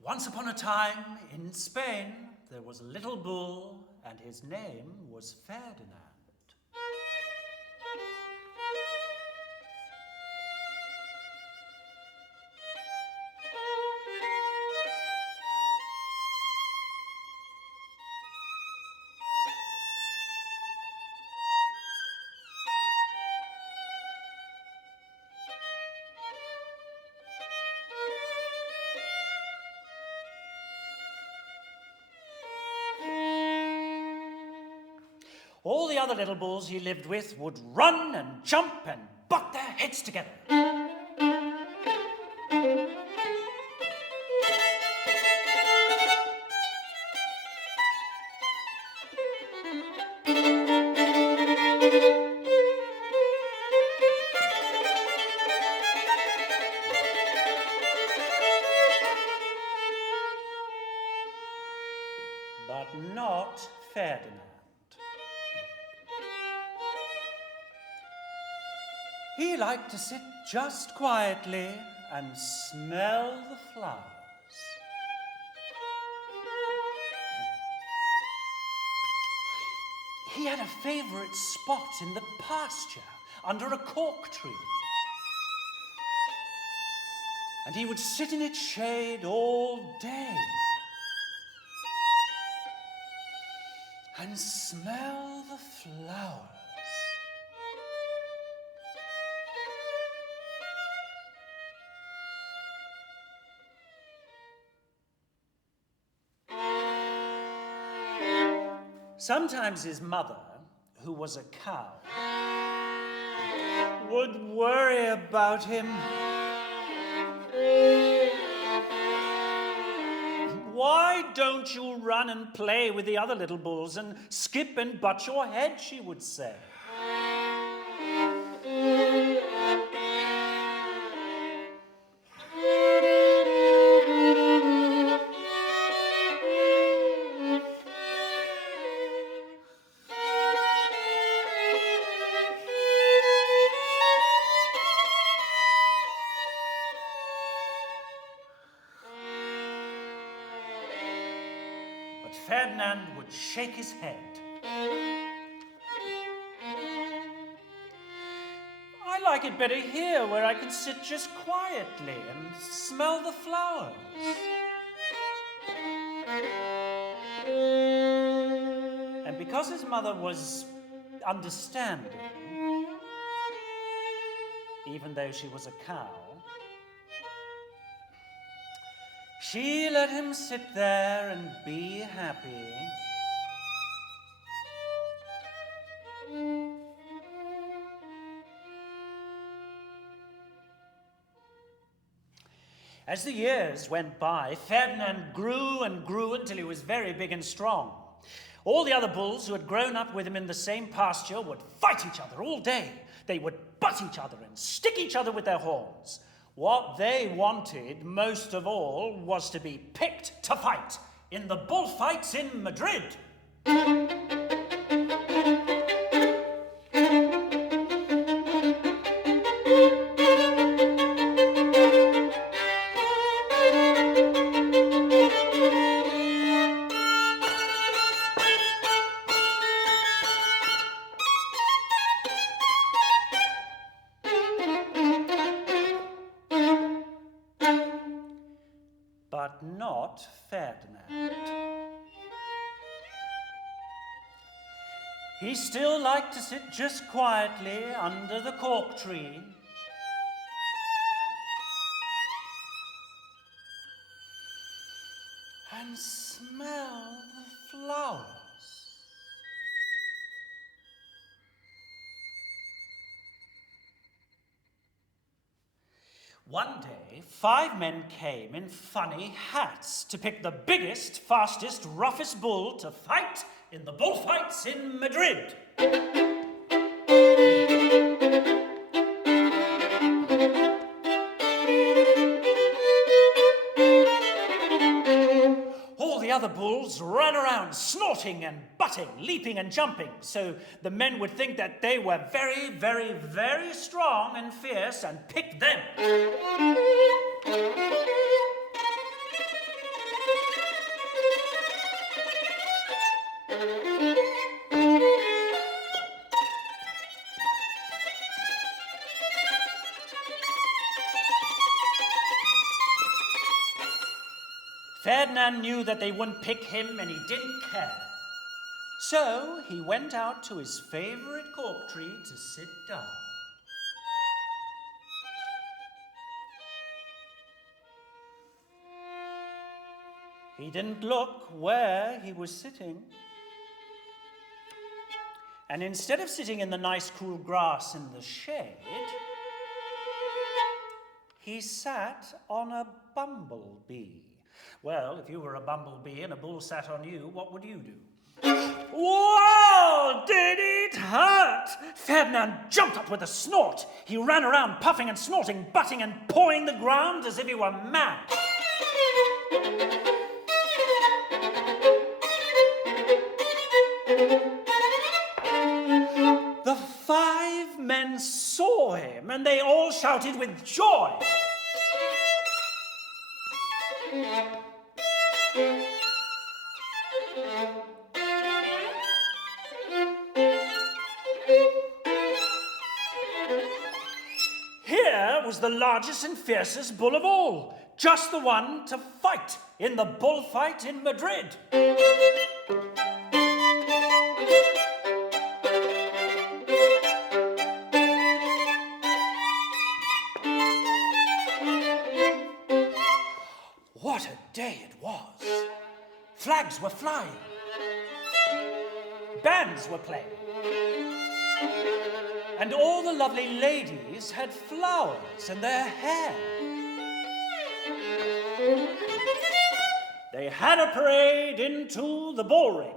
Once upon a time, in Spain, there was a little bull, and his name was Ferdinand. All the other little bulls he lived with would run and jump and butt their heads together. But not Ferdinand. He liked to sit just quietly and smell the flowers. He had a favorite spot in the pasture under a cork tree. And he would sit in its shade all day and smell the flowers. Sometimes his mother, who was a cow, would worry about him. Why don't you run and play with the other little bulls and skip and butt your head, she would say. Ferdinand would shake his head. I like it better here, where I can sit just quietly and smell the flowers. And because his mother was understanding, even though she was a cow, she let him sit there and be happy. As the years went by, Ferdinand grew and grew until he was very big and strong. All the other bulls who had grown up with him in the same pasture would fight each other all day. They would butt each other and stick each other with their horns. What they wanted most of all was to be picked to fight in the bullfights in Madrid. But not Ferdinand. He still liked to sit just quietly under the cork tree and smell the flowers. One day, 5 men came in funny hats to pick the biggest, fastest, roughest bull to fight in the bullfights in Madrid. All the other bulls ran around, snorting and butting, leaping and jumping, so the men would think that they were very, very, very strong and fierce and pick them. Ferdinand knew that they wouldn't pick him, and he didn't care. So he went out to his favorite cork tree to sit down. He didn't look where he was sitting. And instead of sitting in the nice cool grass in the shade, he sat on a bumblebee. Well, if you were a bumblebee and a bull sat on you, what would you do? Whoa! Did it hurt? Ferdinand jumped up with a snort. He ran around puffing and snorting, butting and pawing the ground as if he were mad. The 5 men saw him and they all shouted with joy. Here was the largest and fiercest bull of all, just the one to fight in the bullfight in Madrid. What a day it was! Flags were flying. Bands were playing. And all the lovely ladies had flowers in their hair. They had a parade into the bullring.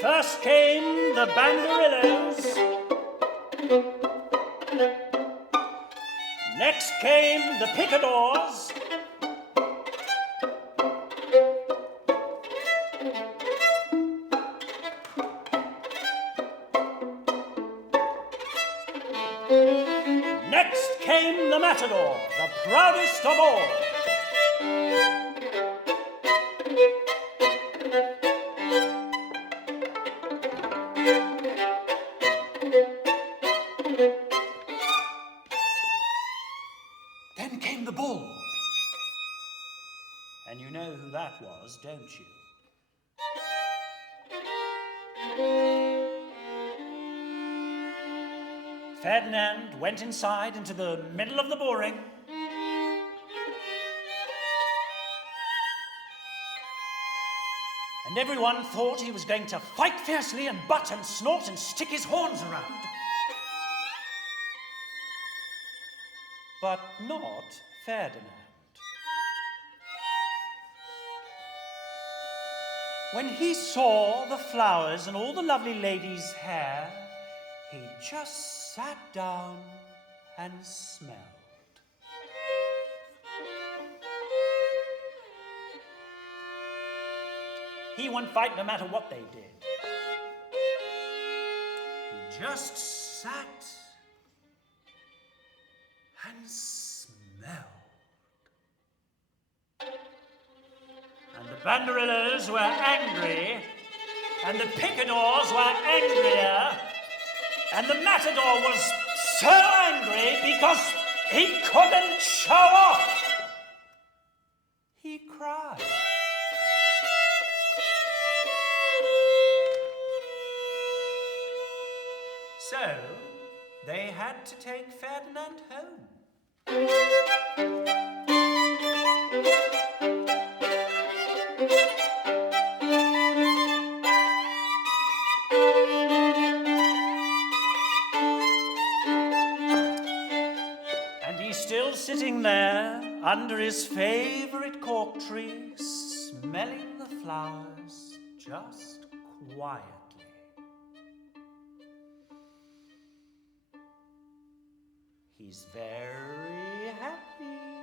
First came the banderillas. Next came the picadors. Next came the matador, the proudest of all. Then came the bull. And you know who that was, don't you? Ferdinand went inside into the middle of the bullring. And everyone thought he was going to fight fiercely and butt and snort and stick his horns around. But not Ferdinand. When he saw the flowers and all the lovely ladies' hair, he just sat down and smelled. He wouldn't fight no matter what they did. He just sat and smelled. And the banderillas were angry, and the picadors were angrier, and the matador was so angry because he couldn't show off. He cried. So they had to take Ferdinand home. there under his favorite cork tree, smelling the flowers just quietly. He's very happy.